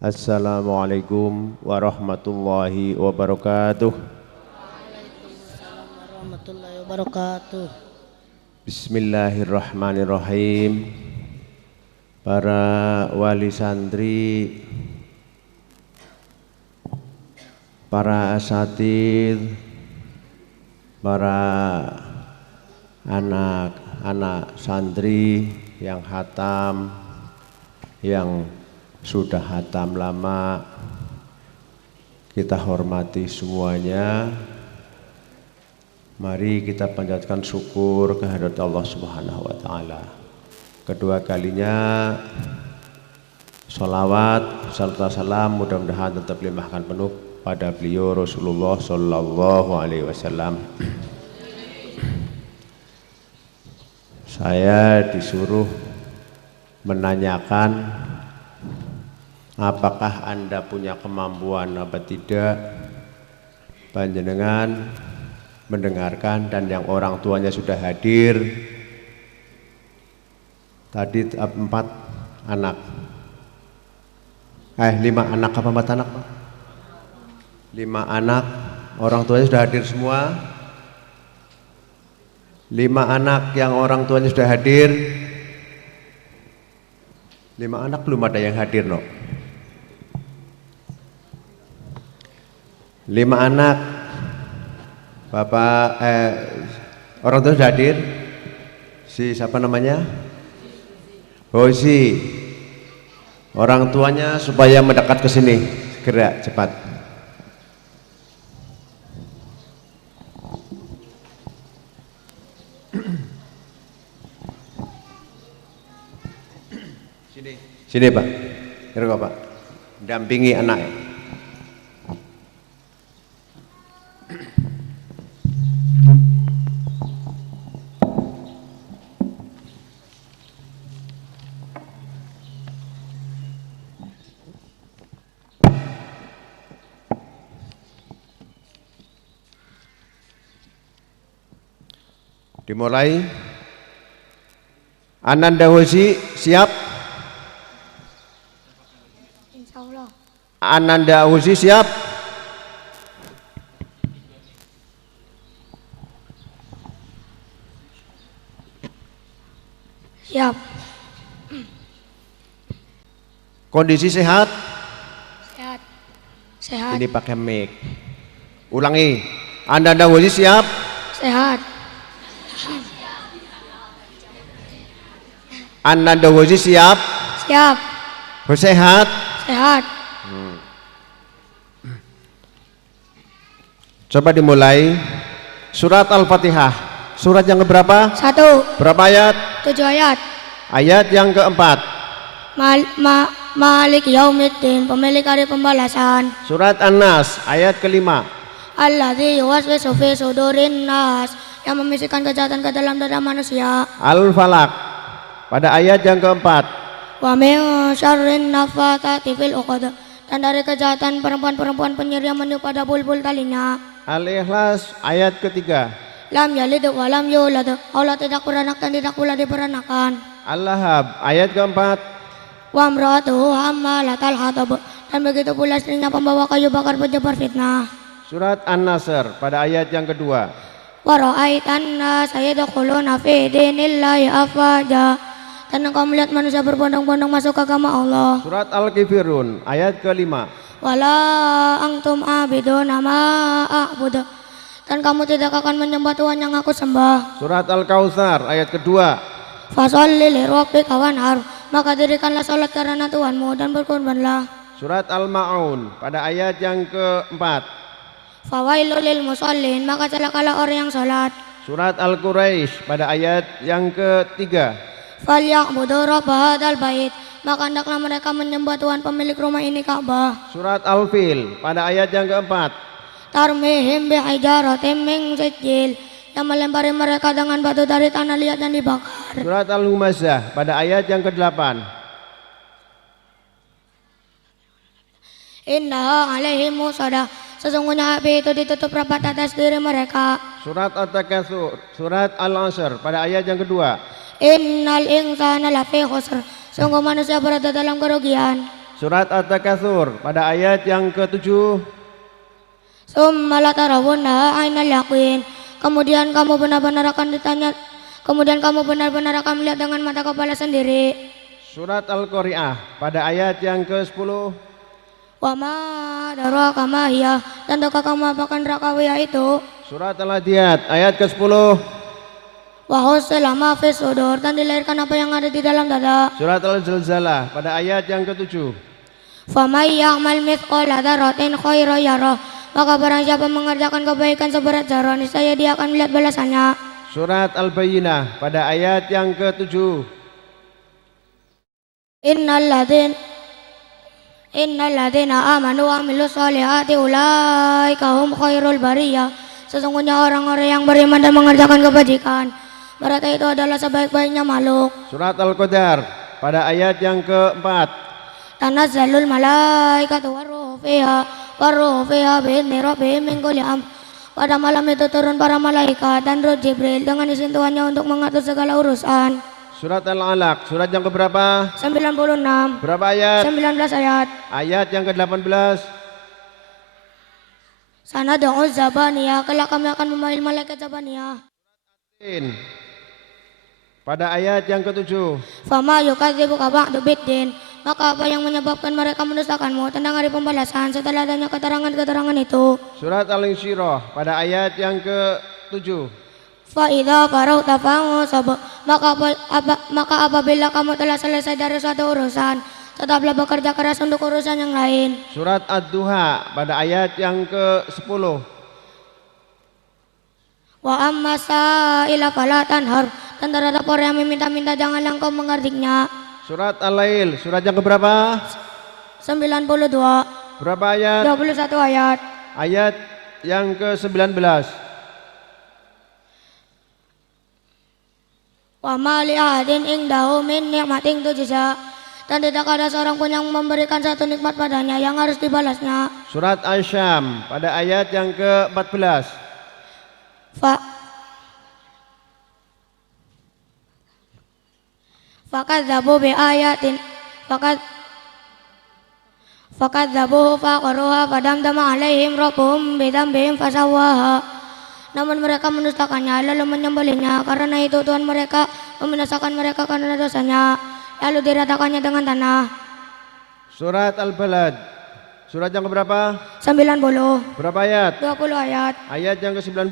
Assalamualaikum warahmatullahi wabarakatuh. Waalaikumsalam warahmatullahi wabarakatuh. Bismillahirrahmanirrahim. Para wali santri, para asatidz, para anak-anak santri yang khatam, yang sudah khatam lama, kita hormati semuanya. Mari kita panjatkan syukur kehadirat Allah Subhanahu wa taala. Kedua kalinya sholawat serta salam mudah-mudahan tetap limpahkan penuh pada beliau Rasulullah sallallahu alaihi wasallam. Saya disuruh menanyakan apakah Anda punya kemampuan apa tidak panjenengan mendengarkan, dan yang orang tuanya sudah hadir tadi 4 anak 5 anak apa 4 anak Pak? 5 anak orang tuanya sudah hadir semua. 5 anak yang orang tuanya sudah hadir, 5 anak belum ada yang hadir no. 5 anak Bapak orang tua sudah hadir. Si siapa namanya? Hosi. Orang tuanya supaya mendekat ke sini segera cepat. Sini Pak. Kira Pak. Dampingi anaknya. Dimulai. Ananda Hosi siap? Insyaallah. Ananda Hosi siap? Siap. Kondisi sehat? Sehat. Sehat. Ini pakai mic. Ulangi. Ananda Hosi siap? Sehat. Ananda Hosi siap? Siap. Sehat? Sehat. Coba dimulai. Surat Al-Fatihah. Surat yang keberapa? 1. Berapa ayat? 7 ayat. Ayat yang keempat. Malik Yaumiddin, pemilik hari pembalasan. Surat An-Nas ayat kelima. Alladzi yuwaswisu fi sudurin nas, yang membisikkan kejahatan ke dalam dada manusia. Al-Falaq pada ayat yang keempat. Wa min syarrin naffatsati fil 'uqad, dan dari kejahatan perempuan-perempuan penyihir yang meniup pada bulbul talinya. Al-Ikhlas ayat ketiga. Lam yalid wa lam yulad, Allah tidak beranak dan tidak pula diperanakan. Al-Lahab ayat keempat. Wa imra'atuhu hammalatal hatab, dan begitu pula istrinya pembawa kayu bakar penyebar fitnah. Surat An-Nasr pada ayat yang kedua. Wa ra'aitan nasa yadkhuluna fi dinillahi afwaja, dan engkau melihat manusia berbondong-bondong masuk ke agama Allah. Surat Al-Kafirun ayat kelima. Wala antum abiduna ma a'budu, dan kamu tidak akan menyembah Tuhan yang aku sembah. Surat Al-Kautsar ayat kedua. Fasholli lirabbika wanhar, maka dirikanlah salat karena Tuhanmu dan berkorbanlah. Surat Al-Ma'un pada ayat yang keempat. Fawailul lil musallin, maka celakalah orang yang salat. Surat Al-Quraisy pada ayat yang ketiga. Falyabudu rabb hadzal bait, maka hendaklah mereka menyembah Tuhan pemilik rumah ini Ka'bah. Surat Al-Fil pada ayat yang keempat. Tarmihim bihijaratin min sijil, yang melempari mereka dengan batu dari tanah liat yang dibakar. Surat Al-Humazah pada ayat yang ke-8. Innaha alaihim musadah, sesungguhnya api itu ditutup rapat atas diri mereka. Surat At-Takatsur, surat Al-Asr pada ayat yang kedua. Innal insana lafi khusr, sungguh manusia berada dalam kerugian. Surat At-Takatsur pada ayat yang ke-7. Summa latarawunnaha ainal yaqin. Kemudian kamu benar-benar akan ditanya. Kemudian kamu benar-benar akan melihat dengan mata kepala sendiri. Surat Al-Qari'ah pada ayat yang ke-10. Wa ma adraka ma hiya. Dan tahukah kamu apakan rakawiyah itu? Surat Al-Adiyat ayat ke-10. Wa husila ma fis sudur. Dan dilahirkan apa yang ada di dalam dada. Surat Al-Zalzalah pada ayat yang ke-7. Famay ya'mal mithqala dzarratin khairan yarah. Maka barang siapa mengerjakan kebaikan seberat zarah, niscaya dia akan melihat balasannya. Surat Al-Bayyinah pada ayat yang ke-7. Innal ladzina amanu wa amilus solihati ulaika hum khairul bariyah. Sesungguhnya orang-orang yang beriman dan mengerjakan kebajikan, mereka itu adalah sebaik-baiknya makhluk. Surat Al-Qadar pada ayat yang ke-4. Tanazzalul malaikatu waruhu fiha bi'izni rabbihim min kulli amr. Pada malam itu turun para malaikat dan Roh Jibril dengan izin Tuhannya untuk mengatur segala urusan. Surat Al-Alaq, surat yang keberapa? 96. Berapa ayat? 19 ayat. Ayat yang ke-18. Sanad'u zabaniyah, kelak kami akan memanggil malaikat zabaniyah. Pada ayat yang ke-7. Fama yukadzibuka ba'du biddin. Maka apa yang menyebabkan mereka mendustakanmu tentang hari pembalasan setelah adanya keterangan-keterangan itu? Surat Al-Insyirah pada ayat yang ke-7. Fa'idha farauta fa'usab. Maka apabila kamu telah selesai dari suatu urusan, tetaplah bekerja keras untuk urusan yang lain. Surat Ad-Duha pada ayat yang ke-10. Wa amma sa'ila fala tanhar. Dan terhadap orang yang meminta-minta janganlah engkau mengerdiknya. Surat Al-Lail, surat yang keberapa? 92. Berapa ayat? 21 ayat. Ayat yang ke-19. Wa ma li ahadin indahu min ni'matin tujza. Dan tidak ada seorang pun yang memberikan satu nikmat padanya yang harus dibalasnya. Surat Asy-Syam pada ayat yang ke-14. Fakadzabu bi ayatin fakadzabuhu faqaruha fadamdama alaihim rabbuhum bidzambihim fasawwaha. Namun mereka mendustakannya lalu menyembelihnya, karena itu Tuhan mereka membinasakan mereka karena dosanya, lalu diratakannya dengan tanah. Surat Al-Balad, surat yang keberapa? 90. Berapa ayat? 20 ayat. Ayat yang ke-19.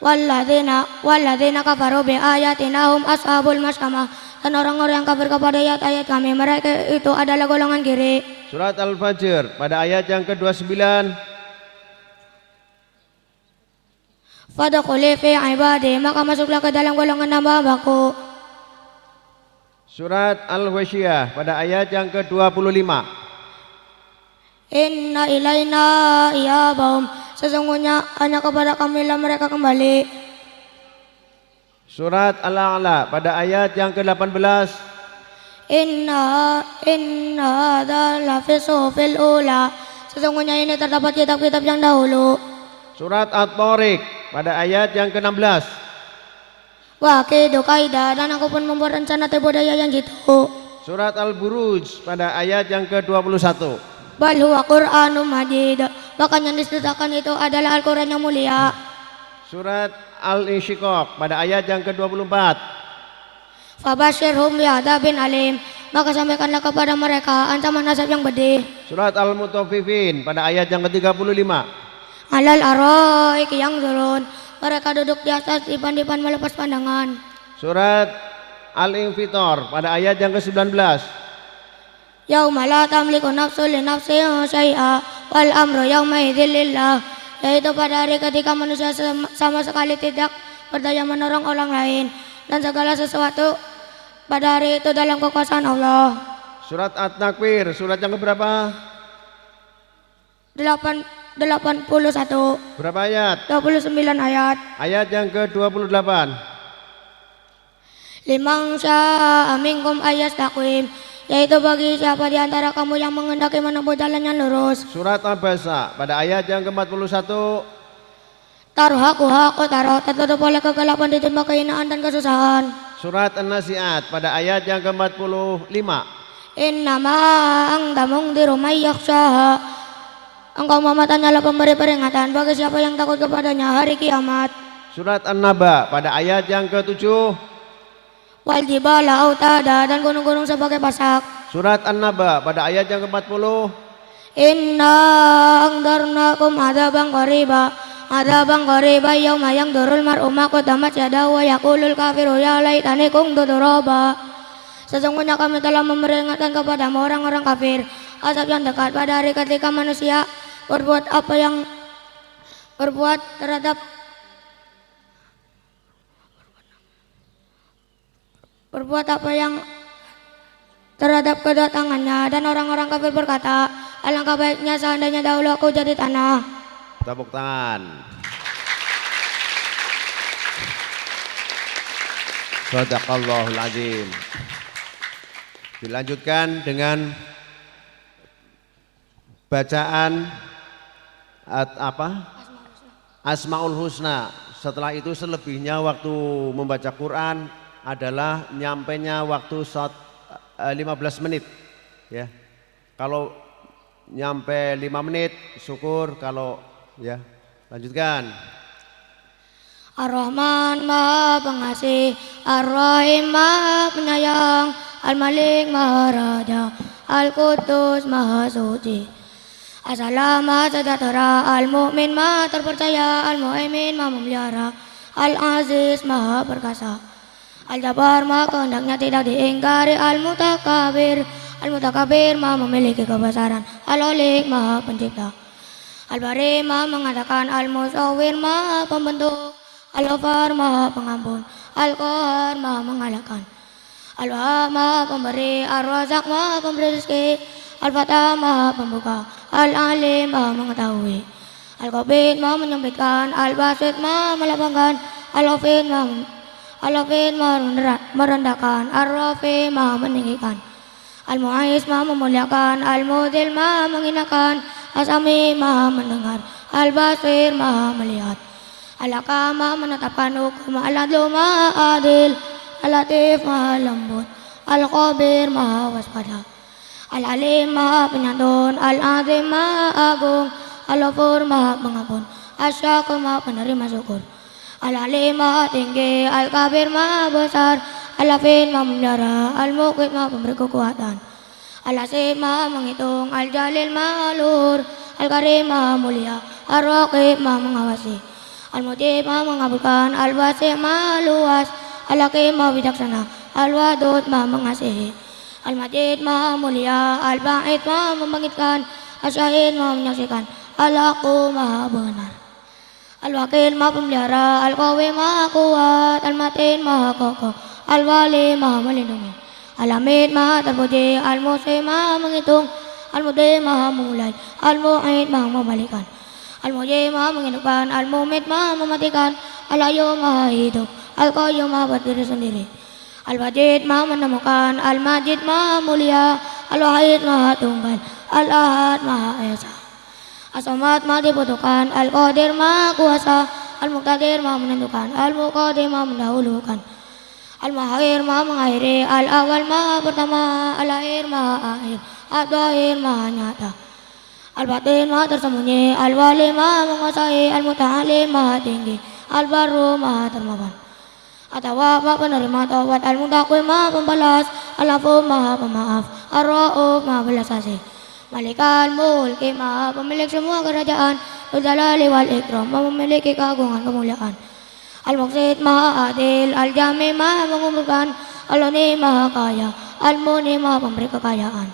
Walladzina kafaru bi ayatina hum ashabul masyamah. Dan orang-orang yang kafir kepada ayat-ayat kami, mereka itu adalah golongan kiri. Surat Al-Fajr pada ayat yang ke-29. Fadkhuli fi ibadi, maka masuklah ke dalam golongan hamba-hambaku. Surat Al-Ghasyiyah pada ayat yang ke-25. Inna ilaina iyabahum, sesungguhnya hanya kepada kami lah mereka kembali. Surat Al-A'la pada ayat yang ke-18. Inna hadza fi suhufil ula, sesungguhnya ini terdapat kitab-kitab yang dahulu. Surat At-Tariq pada ayat yang ke-16. Wa aqidu qaida, dan aku pun membuat rencana budaya yang jitu. Surat Al-Buruj pada ayat yang ke-21. Bal huwa Qur'anum majid, makanya disebutkan itu adalah Al-Qur'an yang mulia. Surat Al-Insyiqaq pada ayat yang ke-24. Fabashirhum bi'adzabin alim, maka sampaikanlah kepada mereka ancaman azab yang pedih. Surat Al-Mutaffifin pada ayat yang ke-35. Alal araiki yang turun, mereka duduk di atas dipan-dipan melepas pandangan. Surat Al-Infitar pada ayat yang ke-19. Yauma la tamliku nafsun li nafsin syai'a wal amru yauma idzil lillah, yaitu pada hari ketika manusia sama sekali tidak berdaya menolong orang lain, dan segala sesuatu pada hari itu dalam kekuasaan Allah. Surat At-Takwir, surat yang keberapa? 81. Berapa ayat? 29 ayat. Ayat yang ke-28. Liman syaa minkum ayastaqim, yaitu bagi siapa di antara kamu yang menghendaki menempuh jalan yang lurus. Surat Al-Basa pada ayat yang ke-41. Tarhaquha qatarah, tertutup oleh kegelapan ditambah kehinaan dan kesusahan. Surat An-Nazi'at pada ayat yang ke-45. Innama anta mungdiru may yakhshaha. Engkau Muhammad hanyalah pemberi peringatan bagi siapa yang takut kepadanya hari kiamat. Surat An-Naba pada ayat yang ke-7. Wal jibala autada, dan gunung-gunung sebagai pasak. Surat An-Naba pada ayat yang ke-40. Inna angdarnakum adzabang qariba yauma yangdurul mar'u ma qaddamat yadahu wa yaqulul kafiru ya laitani kuntu turaba. Sesungguhnya kami telah memperingatkan kepadamu orang-orang kafir azab yang dekat pada hari ketika manusia berbuat apa yang terhadap kedatangannya, dan orang-orang kafir berkata, alangkah baiknya seandainya dahulu aku jadi tanah. Tepuk tangan. Shadaqallahul azim. Dilanjutkan dengan bacaan Asmaul Husna. Setelah itu selebihnya waktu membaca Quran adalah nyampenya waktu 15 menit ya. Kalau nyampe 5 menit syukur, kalau ya lanjutkan. Ar-Rahman Maha Pengasih, Ar-Rahim Maha Penyayang, Al-Malik Maha Raja, Al-Qudus Maha Suci, As-Salam Maha Sejahtera, Al-Mu'min Maha Terpercaya, Al-Mu'aimin Maha Memelihara, Al-Aziz Maha Perkasa, Al-Jabbar Maha kehendaknya tidak diingkari, Al-Mutakabir Maha memiliki kebesaran, Al-Olik Maha Pencipta, Al-Bari Maha mengatakan, Al-Musawwir Maha Pembentuk, Al-Ghafar Maha Pengampun, Al-Qahar Maha mengalahkan, Al-Wahhab Maha Pemberi, Ar-Razak Maha Pemberi rezeki, Al-Fatah Maha Pembuka, Al-Alim Maha mengetahui, Al-Qabid Maha menyempitkan, Al-Basit Maha melapangkan, Al-Hafid Maha merendahkan, Ar-Rafi Maha meninggikan, Al-Mu'ais Maha memuliakan, Al-Mudhil Maha menghinakan, As-Sami Maha mendengar, Al-Basir Maha melihat, Al-Hakam Maha menetapkan hukum, Al-Adlu Maha adil, Al-Latif Maha lembut, Al-Khabir Maha waspada, Al-Alim Maha penyantun, Al-Azim Maha agung, Al-Ghafur Maha pengampun, Asy-Syakur Maha penerima syukur, Al-Alim Maha tinggi, Al-Kabir Maha besar, Al-Hafid Maha memelihara, Al-Muqit Maha pemberi kekuatan, Al-Hasib Maha menghitung, Al-Jalil Maha luhur, Al-Karim Maha mulia, Ar-Raqib Maha mengawasi, Al-Mujib Maha mengabulkan, Al-Wasi' Maha luas, Al-Hakim Maha bijaksana, Al-Wadud Maha mengasihi, Al-Majid Maha mulia, Al-Ba'id Maha membangkitkan, Al-Syahid Maha menyaksikan, Al-Haqqu Maha benar, Al-Wakil Maha pemelihara, Al-Qawi Maha kuat, Al-Matin Maha kokoh, Al-Wali Maha melindungi, Al-Hamid Maha terpuji, Al-Muhsi Maha menghitung, Al-Mudi Maha memulai, Al-Mu'id Maha membalikan, Al-Mujib Maha menghidupkan, Al-Mumit Maha mematikan, Al-Hayyu Maha hidup, Al-Qayyum Maha berdiri sendiri, Al-Wajid Maha menemukan, Al-Majid Maha mulia, Al-Wahid Maha tunggal, Al-Ahad Maha esa, As-Samad Maha dibutuhkan, Al-Qadir Maha kuasa, Al-Muqtadir Maha menentukan, Al-Muqaddim Maha mendahulukan, Al-Mahir Maha mengakhiri, Al-Awwal Maha pertama, Al-Akhir Maha akhir, Al-Dhahir Maha nyata, Al-Batin Maha tersembunyi, Al-Wali Maha menguasai, Al-Muta'alim Maha tinggi, Al-Barru Maha termawan, At-Tawwab Maha penerima taubat, Al-Muntaqim Maha pembalas, Al-Afu Maha pemaaf, Ar-Ra'uf Maha belas kasih, Malikal Mulki Maha pemilik semua kerajaan, Dzul-Jalali wal Ikram Maha memiliki keagungan kemuliaan, Al-Muqsit Maha adil, Al-Jami Maha mengumpulkan, Al-Ghani Maha kaya, Al-Muni Maha pemberi kekayaan,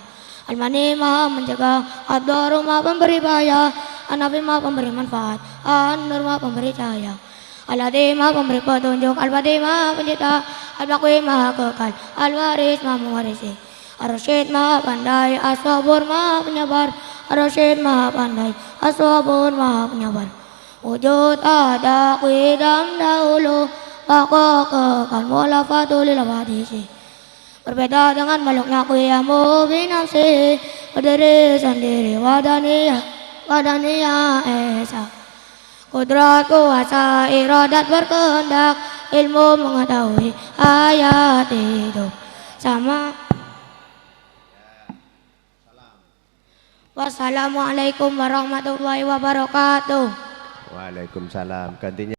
Al-Mani Maha menjaga, Ad-Daru Maha pemberi bahaya, An-Nafi Maha pemberi manfaat, An-Nur Maha pemberi cahaya, Al-Hadi Maha pemberi petunjuk, Al-Badi Maha pencipta, Al-Baqi Maha kekal, Al-Waris Maha mewarisi, Ar-Rasyid Maha pandai, As-Sabur Maha penyabar, Ar-Rasyid Maha pandai, As-Sabur Maha penyabar, wujud ada qidam dahulu, baqa kekal, mulafatu lil abadisi. Berbeda dengan makhluknya qiyamu binafsi, berdiri sendiri wadaniyah esa, kudrat kuasa iradat berkehendak, ilmu mengetahui ayat hidup sama. Wassalamualaikum warahmatullahi wabarakatuh. Waalaikumsalam. Gantinya